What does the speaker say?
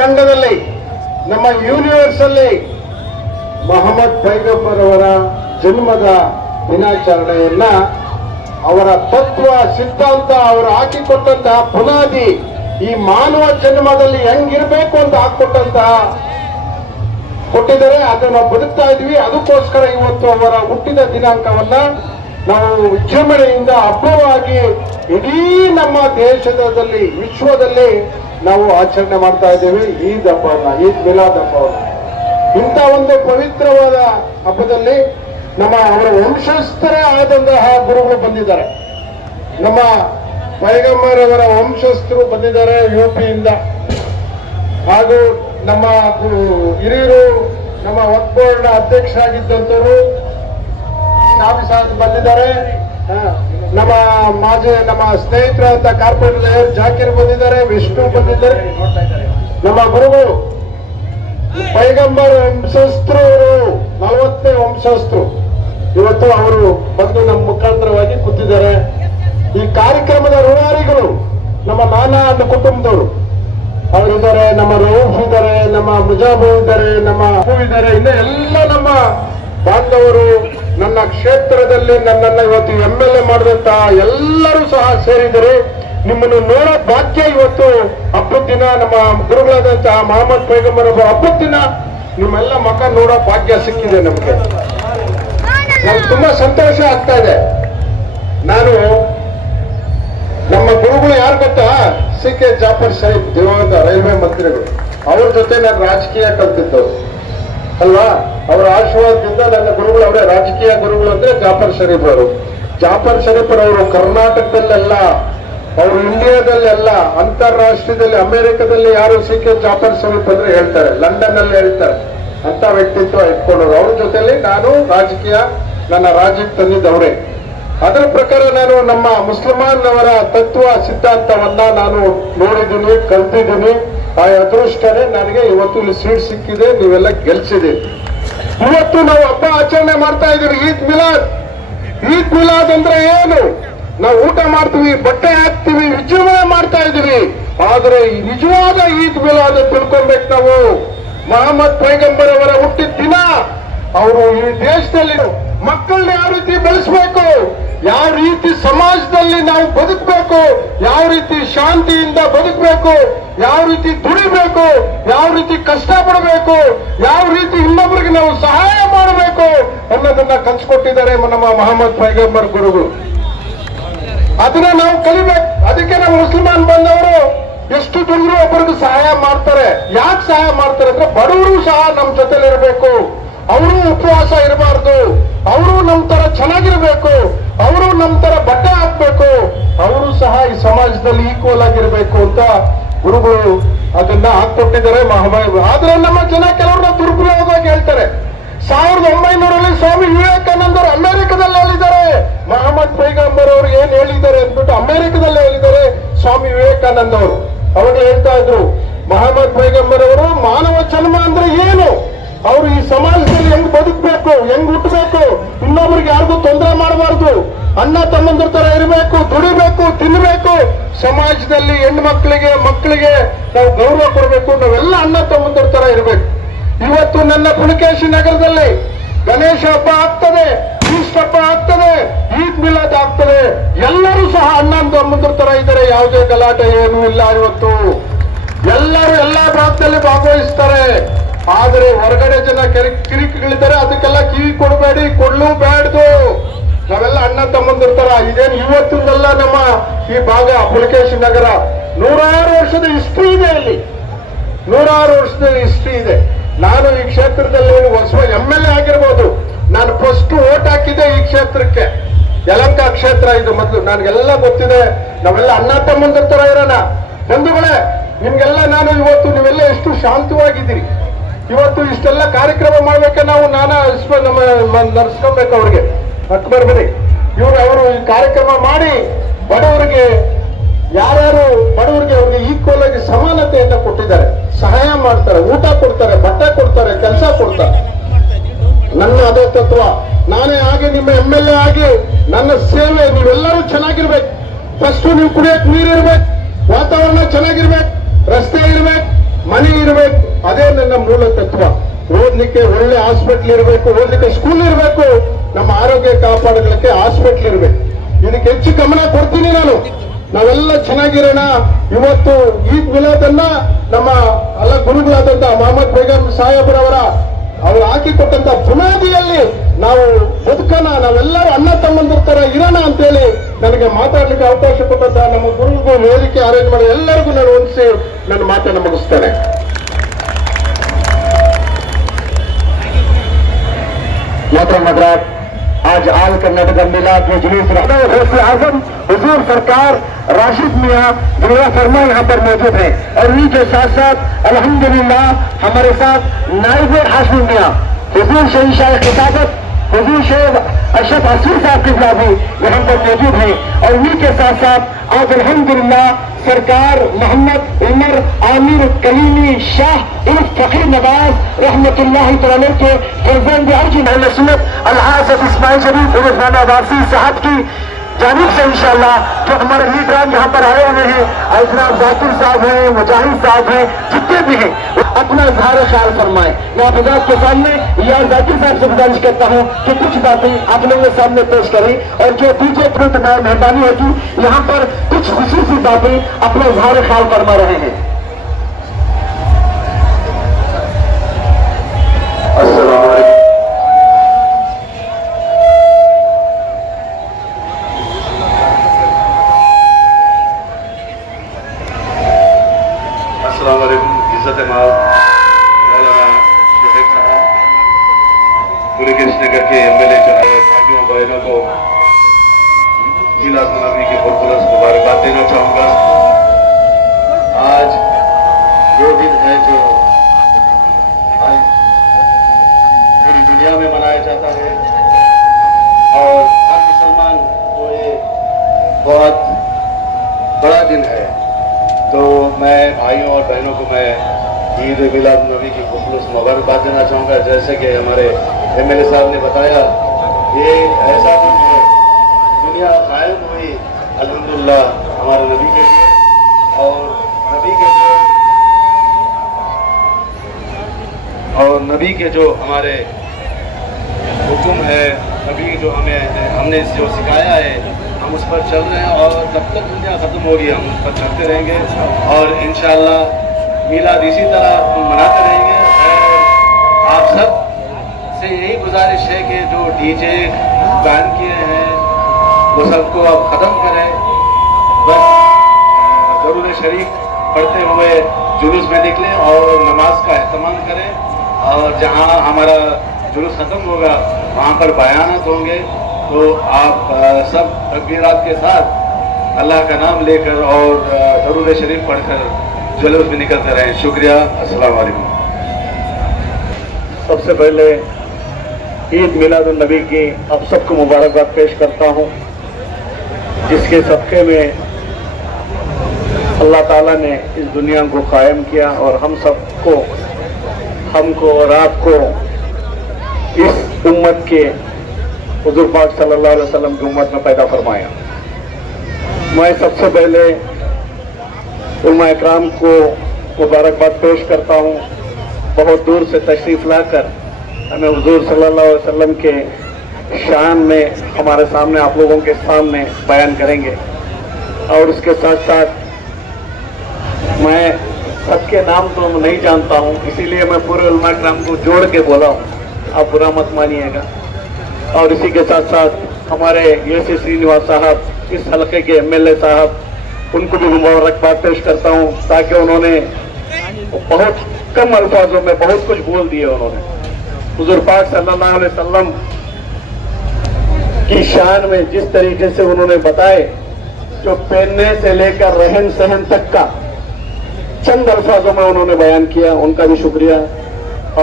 ಖಂಡದಲ್ಲಿ ನಮ್ಮ ಯೂನಿವರ್ಸ್ ಅಲ್ಲಿ ಮೊಹಮ್ಮದ್ ಪೈಗಂಬರ್ ಅವರ ಜನ್ಮದ ದಿನಾಚರಣೆಯನ್ನ ಅವರ ತತ್ವ ಸಿದ್ಧಾಂತ ಅವರು ಹಾಕಿಕೊಟ್ಟಂತಹ ಬುನಾದಿ ಈ ಮಾನವ ಜನ್ಮದಲ್ಲಿ ಹೆಂಗಿರ್ಬೇಕು ಅಂತ ಹಾಕೊಟ್ಟಂತಹ ಕೊಟ್ಟಿದ್ದಾರೆ. ಅದನ್ನು ನಾವು ಬದುಕ್ತಾ ಇದ್ವಿ. ಅದಕ್ಕೋಸ್ಕರ ಇವತ್ತು ಅವರ ಹುಟ್ಟಿದ ದಿನಾಂಕವನ್ನ ನಾವು ವಿಜೃಂಭಣೆಯಿಂದ ಹಬ್ಬವಾಗಿ ಇಡೀ ನಮ್ಮ ದೇಶದಲ್ಲಿ ವಿಶ್ವದಲ್ಲಿ ನಾವು ಆಚರಣೆ ಮಾಡ್ತಾ ಇದ್ದೇವೆ ಈದ್ ಹಬ್ಬವನ್ನ, ಈದ್ ಮಿಲಾದ್ ಹಬ್ಬವನ್ನ. ಇಂಥ ಒಂದು ಪವಿತ್ರವಾದ ಹಬ್ಬದಲ್ಲಿ ನಮ್ಮ ಅವರ ವಂಶಸ್ಥರೇ ಆದಂತಹ ಗುರುಗಳು ಬಂದಿದ್ದಾರೆ. ನಮ್ಮ ಪೈಗಂಬರ್ ಅವರ ವಂಶಸ್ಥರು ಬಂದಿದ್ದಾರೆ ಯುಪಿಯಿಂದ. ಹಾಗೂ ನಮ್ಮ ಹಿರಿಯರು, ನಮ್ಮ ವಕ್ಫ್ ಬೋರ್ಡ್ ಅಧ್ಯಕ್ಷರಾಗಿದ್ದಂಥವರು ಶಾಫಿ ಸಾಹೇಬ್ ಬಂದಿದ್ದಾರೆ. ನಮ್ಮ ಮಾಜಿ ನಮ್ಮ ಸ್ನೇಹಿತರಾದ ಕಾರ್ಪೊರೇಟರ್ ಜಾಕೀರ್ ಬಂದಿದ್ದಾರೆ, ವಿಷ್ಣು ಬಂದಿದ್ದಾರೆ. ನಮ್ಮ ಗುರುಗಳು ಪೈಗಂಬರ್ ವಂಶಸ್ಥರು 40ನೇ ವಂಶಸ್ಥರು ಇವತ್ತು ಅವರು ಬಂದು ನಮ್ಮ ಮುಖಾಂತರವಾಗಿ ಕೂತಿದ್ದಾರೆ. ಈ ಕಾರ್ಯಕ್ರಮದ ಋಣಾರಿಗಳು ನಮ್ಮ ನಾನಾ ಅನ್ನ ಕುಟುಂಬದವರು ಅವರಿದ್ದಾರೆ, ನಮ್ಮ ರೌಫ್ ಇದ್ದಾರೆ, ನಮ್ಮ ಮುಜಾಬು ಇದ್ದಾರೆ, ನಮ್ಮ ಅಪ್ಪು ಇದ್ದಾರೆ, ಇನ್ನು ಎಲ್ಲ ನಮ್ಮ ಬಾಂಧವರು ನನ್ನ ಕ್ಷೇತ್ರದಲ್ಲಿ ನನ್ನನ್ನ ಇವತ್ತು MLA ಮಾಡಿದಂತಹ ಎಲ್ಲರೂ ಸಹ ಸೇರಿದರೆ ನಿಮ್ಮನ್ನು ನೋಡೋ ಭಾಗ್ಯ ಇವತ್ತು ಹಬ್ಬದ ದಿನ ನಮ್ಮ ಗುರುಗಳಾದಂತಹ ಮೊಹಮ್ಮದ್ ಪೈಗಂಬರ್ ಒಬ್ಬ ಹಬ್ಬದ ದಿನ ನಿಮ್ಮೆಲ್ಲ ಮಕ್ಕ ನೋಡೋ ಭಾಗ್ಯ ಸಿಕ್ಕಿದೆ ನಮ್ಗೆ. ನನಗೆ ತುಂಬಾ ಸಂತೋಷ ಆಗ್ತಾ ಇದೆ. ನಾನು ನಮ್ಮ ಗುರುಗಳು ಯಾರು ಗೊತ್ತಾ, CK ಜಾಫರ್ ಸಾಹಿಬ್, ದಿವಂಗತ ರೈಲ್ವೆ ಮಂತ್ರಿಗಳು. ಅವ್ರ ಜೊತೆ ನಾನು ರಾಜಕೀಯ ಕಲ್ತಿದ್ದವರು ಅಲ್ವಾ. ಅವರ ಆಶೀರ್ವಾದದಿಂದ ನನ್ನ ಗುರುಗಳು ಅವರೇ. ರಾಜಕೀಯ ಗುರುಗಳು ಅಂದ್ರೆ ಜಾಫರ್ ಶರೀಫ್ ಅವರು. ಜಾಫರ್ ಶರೀಫ್ ಅವರು ಕರ್ನಾಟಕದಲ್ಲೆಲ್ಲ, ಅವರು ಇಂಡಿಯಾದಲ್ಲೆಲ್ಲ, ಅಂತಾರಾಷ್ಟ್ರೀಯದಲ್ಲಿ ಅಮೆರಿಕದಲ್ಲಿ ಯಾರು CK ಜಾಫರ್ ಶರೀಫ್ ಅಂದ್ರೆ ಹೇಳ್ತಾರೆ, ಲಂಡನ್ ಅಲ್ಲಿ ಹೇಳ್ತಾರೆ. ಅಂತ ವ್ಯಕ್ತಿತ್ವ ಇಟ್ಕೊಂಡವ್ರು. ಅವ್ರ ಜೊತೆಲಿ ನಾನು ರಾಜಕೀಯ ನನ್ನ ರಾಜ್ಯಕ್ಕೆ ತಂದಿದ್ದವ್ರೆ. ಅದರ ಪ್ರಕಾರ ನಾನು ನಮ್ಮ ಮುಸಲ್ಮಾನ್ ಅವರ ತತ್ವ ಸಿದ್ಧಾಂತವನ್ನ ನಾನು ನೋಡಿದ್ದೀನಿ, ಕಲ್ತಿದ್ದೀನಿ. ಆ ಅದೃಷ್ಟನೇ ನನಗೆ ಇವತ್ತು ಇಲ್ಲಿ ಸೀಟ್ ಸಿಕ್ಕಿದೆ, ನೀವೆಲ್ಲ ಗೆಲ್ಸಿದೆ. ಇವತ್ತು ನಾವು ಹಬ್ಬ ಆಚರಣೆ ಮಾಡ್ತಾ ಇದ್ದೀವಿ ಈದ್ ಮಿಲಾದ್. ಈದ್ ಮಿಲಾದ್ ಅಂದ್ರೆ ಏನು? ನಾವು ಊಟ ಮಾಡ್ತೀವಿ, ಬಟ್ಟೆ ಹಾಕ್ತೀವಿ, ವಿಜೃಂಭಣೆ ಮಾಡ್ತಾ ಇದೀವಿ. ಆದ್ರೆ ನಿಜವಾದ ಈದ್ ಮಿಲಾದ್ ತಿಳ್ಕೊಬೇಕು ನಾವು. ಮೊಹಮ್ಮದ್ ಪೈಗಂಬರ್ ಅವರ ಹುಟ್ಟಿದ ದಿನ. ಅವರು ಈ ದೇಶದಲ್ಲಿ ಮಕ್ಕಳನ್ನ ಯಾವ ರೀತಿ ಬೆಳೆಸಬೇಕು, ಯಾವ ರೀತಿ ಸಮಾಜದಲ್ಲಿ ನಾವು ಬದುಕಬೇಕು, ಯಾವ ರೀತಿ ಶಾಂತಿಯಿಂದ ಬದುಕಬೇಕು, ಯಾವ ರೀತಿ ದುಡಿಬೇಕು, ಯಾವ ರೀತಿ ಕಷ್ಟ ಪಡಬೇಕು, ಯಾವ ರೀತಿ ಇನ್ನೊಬ್ಬರಿಗೆ ನಾವು ಸಹಾಯ ಮಾಡಬೇಕು ಅನ್ನೋದನ್ನ ಕಲಿಸ್ಕೊಟ್ಟಿದ್ದಾರೆ ನಮ್ಮ ಮೊಹಮ್ಮದ್ ಪೈಗಂಬರ್ ಗುರುಗಳು. ಅದನ್ನ ನಾವು ಕಲಿಬೇಕು. ಅದಕ್ಕೆ ನಮ್ಮ ಮುಸಲ್ಮಾನ್ ಬಂದವರು ಎಷ್ಟು ದುಡಿದ್ರು ಒಬ್ಬರಿಗೆ ಸಹಾಯ ಮಾಡ್ತಾರೆ. ಯಾಕೆ ಸಹಾಯ ಮಾಡ್ತಾರೆ ಅಂದ್ರೆ ಬಡವರು ಸಹ ನಮ್ಮ ಜೊತೆಲಿ ಇರಬೇಕು, ಅವರು ಉಪವಾಸ ಇರಬಾರ್ದು, ಅವರು ನಮ್ಮ ತರ ಚೆನ್ನಾಗಿರ್ಬೇಕು, ಅವರು ನಮ್ಮ ತರ ಬಟ್ಟೆ ಹಾಕ್ಬೇಕು, ಅವರು ಸಹ ಈ ಸಮಾಜದಲ್ಲಿ ಈಕ್ವಲ್ ಆಗಿರ್ಬೇಕು ಅಂತ ಗುರುಗಳು ಅದನ್ನ ಹಾಕೊಟ್ಟಿದ್ದಾರೆ. ಆದ್ರೆ ನಮ್ಮ ಜನ ಕೆಲವರು ದುರ್ಬಲವಾಗಿ ಹೇಳ್ತಾರೆ. 1900ರಲ್ಲಿ ಸ್ವಾಮಿ ವಿವೇಕಾನಂದರು ಅಮೆರಿಕದಲ್ಲಿ ಹೇಳಿದ್ದಾರೆ, ಮೊಹಮ್ಮದ್ ಪೈಗಂಬರ್ ಅವರು ಏನ್ ಹೇಳಿದ್ದಾರೆ ಅಂದ್ಬಿಟ್ಟು ಅಮೆರಿಕದಲ್ಲಿ ಹೇಳಿದ್ದಾರೆ ಸ್ವಾಮಿ ವಿವೇಕಾನಂದ ಅವರು. ಅವಾಗ ಹೇಳ್ತಾ ಇದ್ರು, ಮೊಹಮ್ಮದ್ ಪೈಗಂಬರ್ ಅವರು ಮಾನವ ಜನ್ಮ ಅಂದ್ರೆ ಏನು, ಅವರು ಈ ಸಮಾಜದಲ್ಲಿ ಹೆಂಗ್ ಬದುಕಬೇಕು, ಹೆಂಗ್ ಹುಟ್ಟಬೇಕು, ಇನ್ನೊಬ್ರಿಗೆ ಯಾರಿಗೂ ತೊಂದರೆ ಮಾಡಬಾರ್ದು, ಅಣ್ಣ ತಮ್ಮಂದ್ರ ತರ ಇರಬೇಕು, ದುಡಿಬೇಕು, ತಿನ್ಬೇಕು, ಸಮಾಜದಲ್ಲಿ ಹೆಣ್ಣು ಮಕ್ಕಳಿಗೆ ನಾವು ಗೌರವ ಕೊಡಬೇಕು, ನಾವೆಲ್ಲ ಅಣ್ಣ ತಮ್ಮಂದ್ರ ತರ ಇರಬೇಕು. ಇವತ್ತು ನನ್ನ ಪುಲಕೇಶಿ ನಗರದಲ್ಲಿ ಗಣೇಶ ಹಬ್ಬ ಆಗ್ತದೆ, ಈಸ್ಟ್ ಹಬ್ಬ ಆಗ್ತದೆ, ಈದ್ ಮಿಲಾದ್ ಆಗ್ತದೆ. ಎಲ್ಲರೂ ಸಹ ಅಣ್ಣ ತಮ್ಮಂದ್ರ ತರ ಇದ್ದಾರೆ, ಯಾವುದೇ ಗಲಾಟೆ ಏನೂ ಇಲ್ಲ. ಇವತ್ತು ಎಲ್ಲರೂ ಎಲ್ಲಾ ಭಾಗದಲ್ಲಿ ಭಾಗವಹಿಸ್ತಾರೆ. ಆದರೆ ಹೊರಗಡೆ ಜನ ಕಿರಿಕಿಗಳಿದ್ದಾರೆ, ಅದಕ್ಕೆಲ್ಲ ಕಿವಿ ಕೊಡಬೇಡಿ, ಕೊಡ್ಲು ಬೇಡ್ದು. ನಾವೆಲ್ಲ ಅಣ್ಣ ತಮ್ಮಂದಿರ್ತಾರ. ಇದೇನು ಇವತ್ತಿಂದಲ್ಲ. ನಮ್ಮ ಈ ಭಾಗ ಪುಲಕೇಶಿ ನಗರ 100 ವರ್ಷದ ಹಿಸ್ಟ್ರಿ ಇದೆ. ಇಲ್ಲಿ 100 ವರ್ಷದ ಹಿಸ್ಟ್ರಿ ಇದೆ. ನಾನು ಈ ಕ್ಷೇತ್ರದಲ್ಲಿ ಹೊಸ MLA ಆಗಿರ್ಬೋದು. ನಾನು ಫಸ್ಟ್ ವೋಟ್ ಹಾಕಿದ್ದೆ ಈ ಕ್ಷೇತ್ರಕ್ಕೆ, ಯಲಹಂಕ ಕ್ಷೇತ್ರ ಇದು. ಮೊದಲು ನನಗೆಲ್ಲ ಗೊತ್ತಿದೆ. ನಾವೆಲ್ಲ ಅಣ್ಣ ತಮ್ಮಂದಿರ ತರ ಇರೋಣ. ಬಂಧುಗಳೇ, ನಿಮ್ಗೆಲ್ಲ ನಾನು ಇವತ್ತು ನೀವೆಲ್ಲ ಎಷ್ಟು ಶಾಂತವಾಗಿದ್ದೀರಿ. ಇವತ್ತು ಇಷ್ಟೆಲ್ಲ ಕಾರ್ಯಕ್ರಮ ಮಾಡ್ಬೇಕು. ನಾವು ನಮ್ಮ ನಡ್ಸ್ಕೊಬೇಕು. ಅವ್ರಿಗೆ ಅಕ್ಬರ್ ಬನ್ನಿ, ಅವರು ಈ ಕಾರ್ಯಕ್ರಮ ಮಾಡಿ ಬಡವರಿಗೆ, ಯಾರ್ಯಾರು ಬಡವರಿಗೆ ಅವ್ರಿಗೆ ಈಕ್ವಲ್ ಆಗಿ ಸಮಾನತೆಯನ್ನ ಕೊಟ್ಟಿದ್ದಾರೆ. ಸಹಾಯ ಮಾಡ್ತಾರೆ, ಊಟ ಕೊಡ್ತಾರೆ, ಬಟ್ಟೆ ಕೊಡ್ತಾರೆ, ಕೆಲಸ ಕೊಡ್ತಾರೆ. ನನ್ನ ಅದೇ ತತ್ವ. ನಾನೇ ಆಗಿ ನಿಮ್ಮ MLA ಆಗಿ ನನ್ನ ಸೇವೆ, ನೀವೆಲ್ಲರೂ ಚೆನ್ನಾಗಿರ್ಬೇಕು. ಫಸ್ಟ್ ನೀವು ಕುಡಿಯಕ್ ನೀರಿರ್ಬೇಕು, ವಾತಾವರಣ ಚೆನ್ನಾಗಿರ್ಬೇಕು, ರಸ್ತೆ ಇರ್ಬೇಕು, ಮನೆ ಇರಬೇಕು, ಅದೇ ನನ್ನ ಮೂಲ ತತ್ವ. ಓದ್ಲಿಕ್ಕೆ ಒಳ್ಳೆ ಹಾಸ್ಪಿಟ್ಲ್ ಇರಬೇಕು, ಓದ್ಲಿಕ್ಕೆ ಸ್ಕೂಲ್ ಇರಬೇಕು, ನಮ್ಮ ಆರೋಗ್ಯ ಕಾಪಾಡಲಿಕ್ಕೆ ಹಾಸ್ಪಿಟ್ಲ್ ಇರಬೇಕು. ಇದಕ್ಕೆ ಹೆಚ್ಚು ಗಮನ ಕೊಡ್ತೀನಿ ನಾನು. ನಾವೆಲ್ಲ ಚೆನ್ನಾಗಿರೋಣ. ಇವತ್ತು ಈದ್ ಮಿಲಾದನ್ನ ನಮ್ಮ ಗುರುಗಳಾದಂತ ಮೊಹಮ್ಮದ್ ಬೇಗಂ ಸಾಹೇಬ್ರವರ ಅವರು ಹಾಕಿಕೊಟ್ಟಂತ ಬುನಾದಿಯಲ್ಲಿ ನಾವು ಬದುಕೋಣ, ನಾವೆಲ್ಲರೂ ಅಣ್ಣ ತಮ್ಮಂದಿರ ತರ ಇರೋಣ ಅಂತೇಳಿ ನನಗೆ ಮಾತಾಡ್ಲಿಕ್ಕೆ ಅವಕಾಶ ಕೊಟ್ಟಂತ ನಮ್ಮ ಗುರುಗೂ ವೇದಿಕೆ ಅರೇಂಜ್ ಮಾಡಿ ಎಲ್ಲರಿಗೂ ನಾನು ಹೊಂದಿಸಿ ನನ್ನ ಮಾತನ್ನು ಮುಗಿಸ್ತೇನೆ. मदरात आज आल कर्नाटक मिलाद में जुलूस गौसे आजम हुजूर सरकार राशिद मियाँ दुआ फरमा यहाँ पर मौजूद है और इन्हीं के साथ साथ अल्हम्दुलिल्लाह हमारे साथ नाइब हाशिम मियाँ हुजूर शहीद शाह खिताबत हुजूर शेख अशरफ असूर साहब की भी यहाँ पर मौजूद है और इन्हीं के साथ साथ आज अल्हम्दुलिल्लाह सरकार मोहम्मद उमर आमिर कलीमी शाह उर्फ फकीर नवाज रहमतुल्लाहि तआला के फर्जंद अर्जुन अहले सुन्नत अलहाज़ इस्माइल शरीफ उर्फ राना वासी साहब की जानिब से इंशाअल्लाह जो हमारे लीडरान यहाँ पर आए हुए हैं, जनाब जाकिर साहब हैं, मुजाहिद साहब हैं, जितने भी हैं अपना इजहार ख्याल फरमाएं। मैं आप के सामने या जाकिर साहब से गुजारिश करता हूँ कि कुछ बातें आप लोगों के सामने पेश करें और जो पीछे तुरंत मेहरबानी होगी यहाँ पर कुछ खुसूसी बातें अपना इजहार ख्याल फरमा रहे हैं। नगर के एमएलए भाइयों बहनों को मिलाद नबी की खुरपुरस मुबारकबाद देना चाहूंगा। आज जो दिन है जो आज पूरी दुनिया में मनाया जाता है और हर मुसलमान को ये बहुत बड़ा दिन है, तो मैं भाइयों और बहनों को मैं ईद मिलाद नबी की खुरपुरस मुबारकबाद देना चाहूंगा। जैसे कि हमारे एमएलए साहब ने बताया, ये ऐसा दिन है, दुनिया कायम हुई अल्हम्दुलिल्लाह हमारे नबी के लिए और नबी के जो हमारे हुक्म है, नबी जो हमने जो सिखाया है हम उस पर चल रहे हैं और जब तक दुनिया खत्म होगी हम उस पर चलते रहेंगे और इंशाअल्लाह मिलाद इसी तरह मनाते रहेंगे। और आप सब से यही गुजारिश है कि जो डीजे बैन किए हैं वो सबको अब खत्म करें, बस दरूद शरीफ पढ़ते हुए जुलूस में निकलें और नमाज का एहतमाम करें और जहां हमारा जुलूस खत्म होगा वहां पर बयानात होंगे, तो आप सब तकबीरात के साथ अल्लाह का नाम लेकर और दरूद शरीफ पढ़कर जुलूस में निकलते रहें। शुक्रिया, अस्सलाम वालेकुम। सबसे पहले ईद मिलादुन नबी की आप सबको मुबारकबाद पेश करता हूँ, जिसके सदक़े में अल्लाह ताला ने इस दुनिया को कायम किया और हमको और आपको इस उम्मत के हुज़ूर पाक सल्लल्लाहु अलैहि वसल्लम की उम्मत में पैदा फरमाया। मैं सबसे पहले उलमा इकराम को मुबारकबाद पेश करता हूँ, बहुत दूर से तशरीफ़ लाकर हमें हुज़ूर सल्लल्लाहु अलैहि वसल्लम के शान में हमारे सामने आप लोगों के सामने बयान करेंगे। और उसके साथ साथ मैं सबके नाम तो नहीं जानता हूँ, इसीलिए मैं पूरे उलमा इकराम को जोड़ के बोला हूँ, आप बुरा मत मानिएगा। और इसी के साथ साथ हमारे एस श्रीनिवास साहब, इस हल्के के एमएलए साहब, उनको भी मुबारकबाद पेश करता हूँ, ताकि उन्होंने बहुत कम अल्फाजों में बहुत कुछ बोल दिए। उन्होंने हुज़ूर पाक सल्लल्लाहु अलैहि वसल्लम की शान में जिस तरीके से उन्होंने बताए, जो पहनने से लेकर रहन सहन तक का चंद अल्फाजों में उन्होंने बयान किया, उनका भी शुक्रिया।